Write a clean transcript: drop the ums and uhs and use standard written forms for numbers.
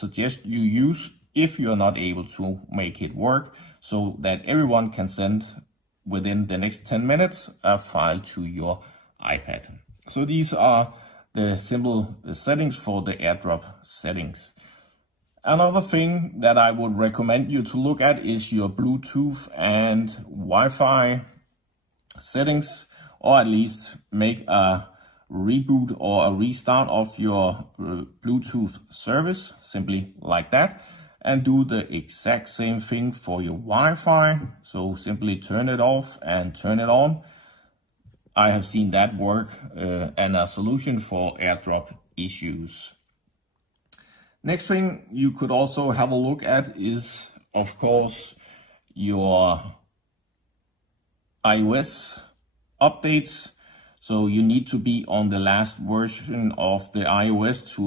suggest you use if you're not able to make it work, so that everyone can send within the next 10 minutes a file to your iPad. So these are the simple settings for the AirDrop settings. Another thing that I would recommend you to look at is your Bluetooth and Wi-Fi settings, or at least make a reboot or a restart of your Bluetooth service, simply like that, and do the exact same thing for your Wi-Fi. So simply turn it off and turn it on. I have seen that work and a solution for AirDrop issues. Next thing you could also have a look at is, of course, your iOS updates. So you need to be on the last version of the iOS to